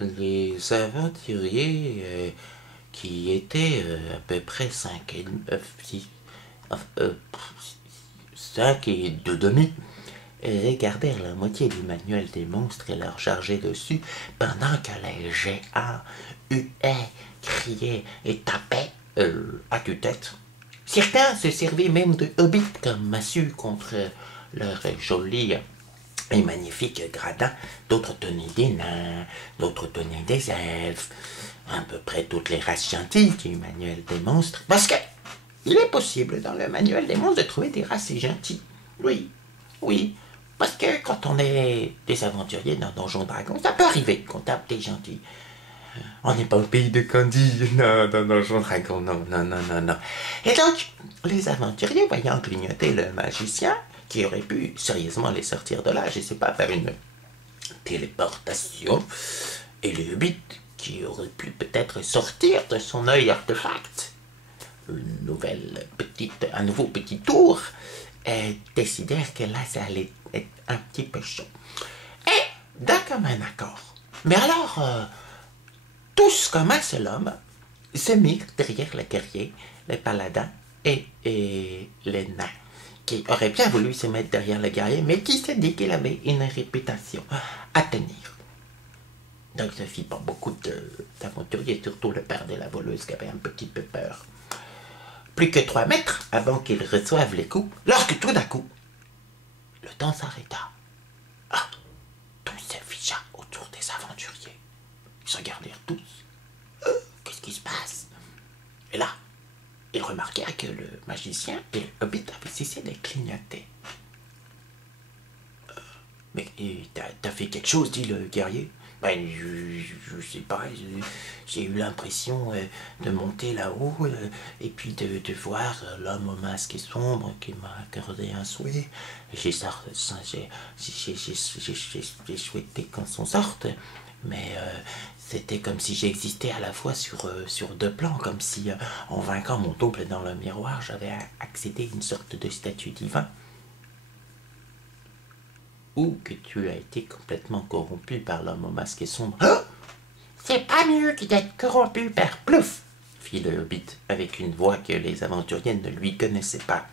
les aventuriers qui étaient à peu près 5 et, 5 et 2 demi regardèrent la moitié du manuel des monstres et leur chargeaient dessus pendant que les géants huaient, criaient et tapaient à tue-tête. Certains se servaient même de hobbits comme massue contre leur joli et magnifique gradin. D'autres tenaient des nains, d'autres tenaient des elfes, à peu près toutes les races scientifiques du manuel des monstres. Parce que il est possible dans le manuel des monstres de trouver des races gentilles. Oui, oui. Parce que quand on est des aventuriers dans Donjon Dragon, ça peut arriver qu'on tape des gentils. On n'est pas au pays de Candy, non, dans Donjon Dragon, non, non, non, non, non. Et donc, les aventuriers, voyant clignoter le magicien, qui aurait pu sérieusement les sortir de là, je sais pas, faire une téléportation, et le hobbit, qui aurait pu peut-être sortir de son œil artefact, un nouveau petit tour, décidèrent que là, ça allait être un petit peu chaud. Et, d'un commun accord. Mais alors, tous comme un seul homme, se mirent derrière les guerriers, les paladins et les nains, qui auraient bien voulu se mettre derrière les guerriers, mais qui s'est dit qu'il avait une réputation à tenir. Donc, ça fit pas beaucoup d'aventuriers, surtout le père de la voleuse qui avait un petit peu peur. Plus que 3 mètres avant qu'ils reçoivent les coups, lorsque tout d'un coup, le temps s'arrêta. Ah, tout se figea autour des aventuriers. Ils se regardèrent tous. Qu'est-ce qui se passe? Et là, ils remarquèrent que le magicien et le hobbit avaient cessé de clignoter. Mais t'as fait quelque chose, dit le guerrier. Ben, je sais pas, j'ai eu l'impression de monter là-haut et puis de voir l'homme au masque sombre qui m'a accordé un souhait. J'ai souhaité qu'on s'en sorte, mais c'était comme si j'existais à la fois sur 2 plans, comme si en vainquant mon double dans le miroir, j'avais accédé à une sorte de statut divin. Ou que tu as été complètement corrompu par l'homme au masque sombre. Oh, c'est pas mieux que d'être corrompu par Plouf, fit le hobbit avec une voix que les aventuriers ne lui connaissaient pas.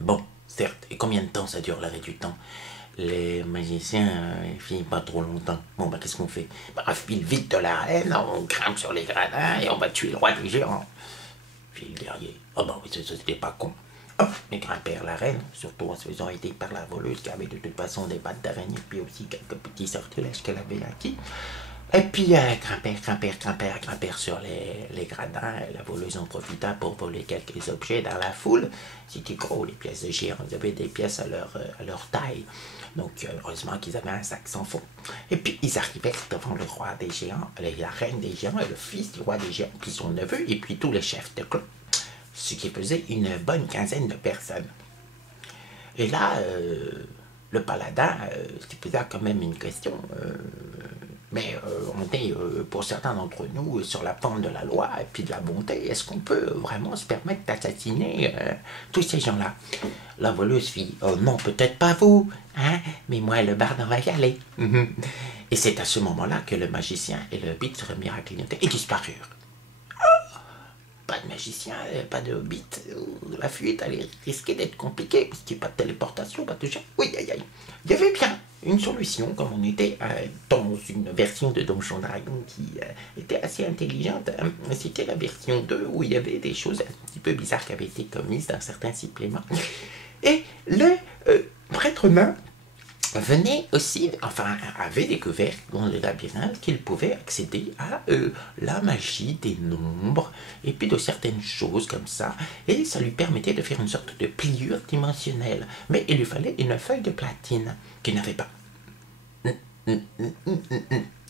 Bon, certes, et combien de temps ça dure l'arrêt du temps? Les magiciens finissent pas trop longtemps. Bon, bah qu'est-ce qu'on fait? Bah, file vite de l'arène, on grimpe sur les gradins et on va tuer le roi des géants. Fit le guerrier. Oh bah oui, c'était pas con. Hop, ils grimpèrent l'arène, surtout en se faisant aider par la voleuse qui avait de toute façon des pattes d'araignée, puis aussi quelques petits sortilèges qu'elle avait acquis. Et puis grimpèrent sur les gradins, et la voleuse en profita pour voler quelques objets dans la foule. C'était gros, les pièces de géants, ils avaient des pièces à leur taille. Donc heureusement qu'ils avaient un sac sans fond. Et puis ils arrivèrent devant le roi des géants, la reine des géants et le fils du roi des géants, puis son neveu, et puis tous les chefs de clan, ce qui faisait une bonne quinzaine de personnes. Et là, le paladin se posait quand même une question. Mais on est, pour certains d'entre nous, sur la pente de la loi et puis de la bonté. Est-ce qu'on peut vraiment se permettre d'assassiner tous ces gens-là? La voleuse fit, oh non, peut-être pas vous, hein, mais moi et le barde, on va y aller. Et c'est à ce moment-là que le magicien et le hobbit se remirent à clignoter et disparurent. Pas de magicien, pas de hobbit. La fuite allait risquer d'être compliquée, parce qu'il n'y a pas de téléportation, pas de chat. Oui, aïe, aïe. Il y avait bien une solution, comme on était dans une version de Donjon Dragon qui était assez intelligente. C'était la version 2 où il y avait des choses un petit peu bizarres qui avaient été commises dans certains suppléments. Et le prêtre nain venait aussi, enfin, avait découvert dans le labyrinthe qu'il pouvait accéder à la magie des nombres et puis de certaines choses comme ça, et ça lui permettait de faire une sorte de pliure dimensionnelle. Mais il lui fallait une feuille de platine qu'il n'avait pas.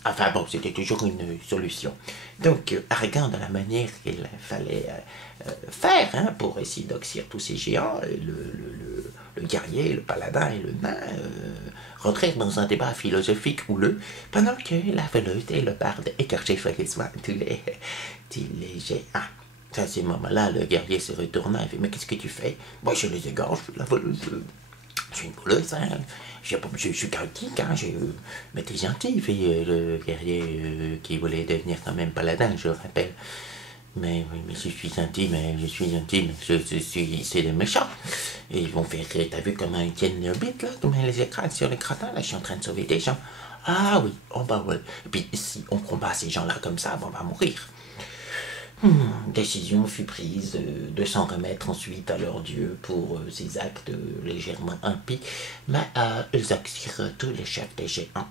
Enfin bon, c'était toujours une solution. Donc, arguant de la manière qu'il fallait faire pour essayer d'oxyre tous ces géants, le guerrier, le paladin et le nain rentrèrent dans un débat philosophique houleux, pendant que la voleuse et le barde écorchaient furieusement tous les géants. À ce moment-là, le guerrier se retourna et fait, mais qu'est-ce que tu fais? Moi, je les égorge, la voleuse. Je suis une voleuse, hein. Je suis chaotique, hein. Mais t'es gentil, fille, le guerrier qui voulait devenir quand même paladin, je le rappelle. Mais je suis gentil, mais je suis gentil, mais c'est des méchants. Et ils vont faire, t'as vu comment ils tiennent le bit, là, comment ils les écrasent sur les gratins, là, je suis en train de sauver des gens. Ah oui, oh bah ouais. Et puis si on combat ces gens-là comme ça, on va mourir. Décision fut prise de s'en remettre ensuite à leur dieu pour ces actes légèrement impies, mais ils exirent tous les chefs des géants.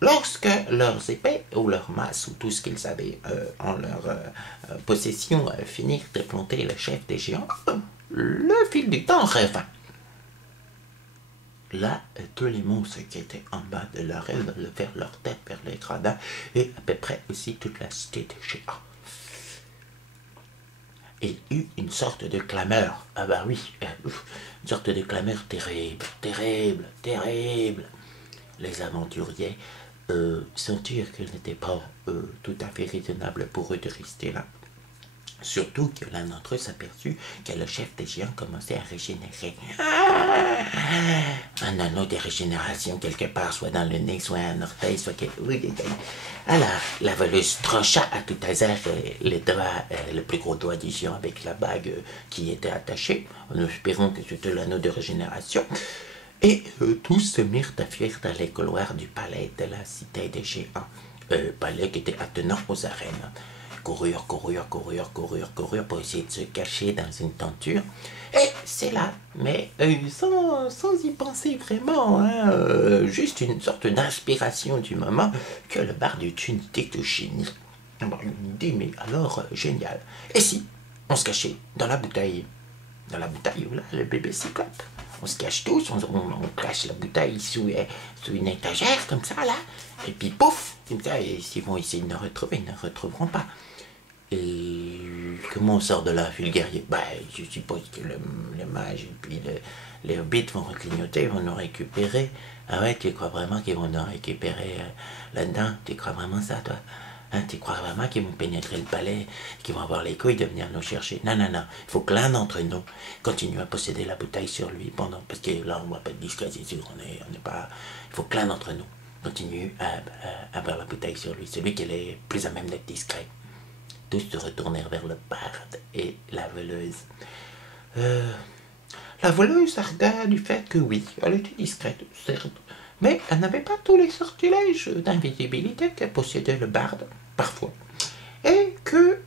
Lorsque leurs épées ou leurs masses ou tout ce qu'ils avaient en leur possession finirent de planter le chef des géants, le fil du temps revint. Là, tous les monstres qui étaient en bas de l'arène levèrent leur tête vers les gradins et à peu près aussi toute la cité des géants. Il y eut une sorte de clameur. Ah bah oui, une sorte de clameur terrible, terrible, terrible. Les aventuriers sentirent qu'il n'était pas tout à fait raisonnable pour eux de rester là. Surtout que l'un d'entre eux s'aperçut que le chef des géants commençait à régénérer. Un anneau de régénération quelque part, soit dans le nez, soit un orteil, soit quelque... Alors, la voleuse trancha à tout hasard le plus gros doigt du géant avec la bague qui était attachée, en espérant que c'était l'anneau de régénération. Et tous se mirent à fuir dans les couloirs du palais de la cité des géants, palais qui était attenant aux arènes. Coururent pour essayer de se cacher dans une tenture. Et c'est là, mais sans y penser vraiment, hein, juste une sorte d'inspiration du moment, que le barde eut une idée de génie. Une idée, mais alors géniale. Et si on se cachait dans la bouteille où là, le bébé cyclope. On se cache tous, on cache la bouteille sous une étagère, comme ça, là. Et puis, pouf, comme ça, et s'ils vont essayer de nous retrouver, ils ne retrouveront pas. Et comment on sort de là, fut le guerrier? Bah, je suppose que le mage et puis les hobbits vont clignoter, vont nous récupérer. Ah ouais, tu crois vraiment qu'ils vont nous récupérer là-dedans? Tu crois vraiment ça, toi? Hein, tu crois vraiment qu'ils vont pénétrer le palais, qu'ils vont avoir les couilles de venir nous chercher? Non, non, non. Il faut que l'un d'entre nous continue à posséder la bouteille sur lui pendant... Parce que là, on ne va pas être discret, c'est sûr. On n'est pas... Il faut que l'un d'entre nous continue à avoir la bouteille sur lui. Celui qui est plus à même d'être discret. Tous se retournèrent vers le barde et la voleuse. La voleuse arda du fait que oui, elle était discrète, certes, mais elle n'avait pas tous les sortilèges d'invisibilité que possédait le barde, parfois. Et que,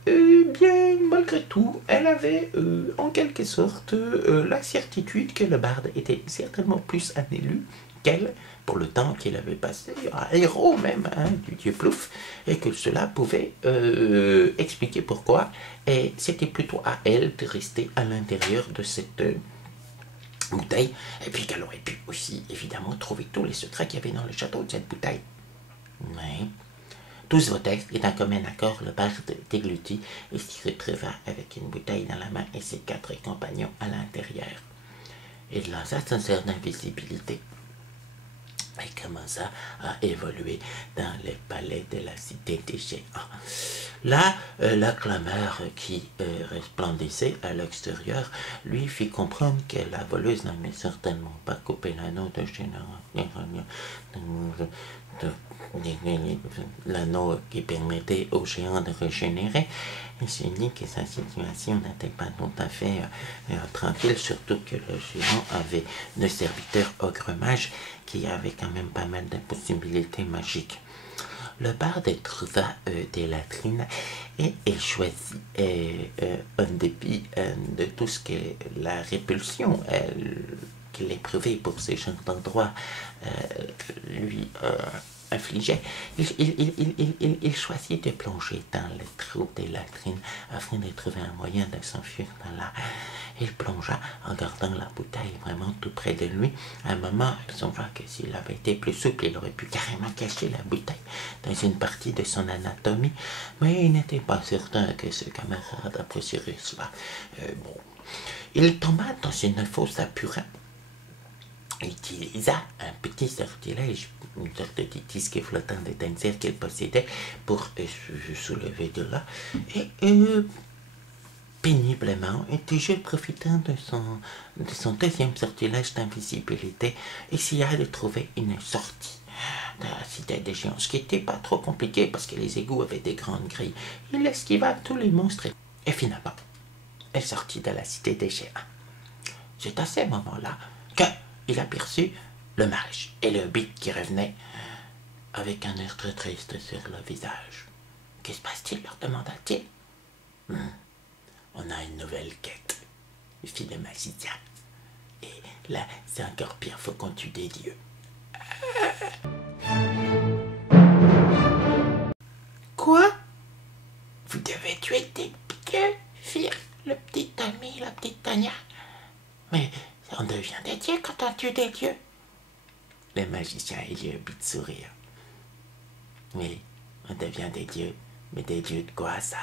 bien, malgré tout, elle avait, en quelque sorte, la certitude que le barde était certainement plus un élu qu'elle, pour le temps qu'il avait passé, un héros même, hein, du dieu Plouf, et que cela pouvait expliquer pourquoi, et c'était plutôt à elle de rester à l'intérieur de cette bouteille, et puis qu'elle aurait pu aussi, évidemment, trouver tous les secrets qu'il y avait dans le château de cette bouteille. Mais, tous votèrent, et d'un commun accord, le barde déglutit et s'y retrouva avec une bouteille dans la main et ses 4 compagnons à l'intérieur. Il lança son sort d'invisibilité et commença à évoluer dans les palais de la cité des géants. Là, la clameur qui resplendissait à l'extérieur lui fit comprendre que la voleuse n'avait certainement pas coupé l'anneau de l'anneau qui permettait aux géants de régénérer. Il se dit que sa situation n'était pas tout à fait tranquille, surtout que le géant avait de serviteurs ogres-mages qui avaient quand même pas mal de possibilités magiques. Le barde trouva des latrines et il choisit, en dépit de tout ce que la répulsion qu'il éprouvait pour ce genre d'endroit lui infligeait, il choisit de plonger dans le trou des latrines afin de trouver un moyen de s'enfuir dans l'air. Il plongea en gardant la bouteille vraiment tout près de lui. À un moment, il songea que s'il avait été plus souple, il aurait pu carrément cacher la bouteille dans une partie de son anatomie, mais il n'était pas certain que ce camarade apprécierait cela. Bon. Il tomba dans une fosse à purin, utilisa un petit sortilège, une sorte de disque flottant d'étincelles qu'il possédait pour se soulever de là, et péniblement et toujours profitant de son deuxième sortilège d'invisibilité, essaya de trouver une sortie de la cité des géants, ce qui n'était pas trop compliqué parce que les égouts avaient des grandes grilles. Il esquiva tous les monstres et finalement, elle sortit de la cité des géants. C'est à ce moment-là qu'il aperçut le mage et le hobbit qui revenait avec un air très triste sur le visage. « Que se passe-t-il » leur demanda-t-il. On a une nouvelle quête, fit le magicien. Et là, c'est encore pire, faut qu'on tue des dieux. Quoi? Vous devez tuer des dieux, firent le petit Tommy, la petite Tania. Mais on devient des dieux quand on tue des dieux. Le magicien et le hobbit sourire. Oui, on devient des dieux, mais des dieux de quoi ça?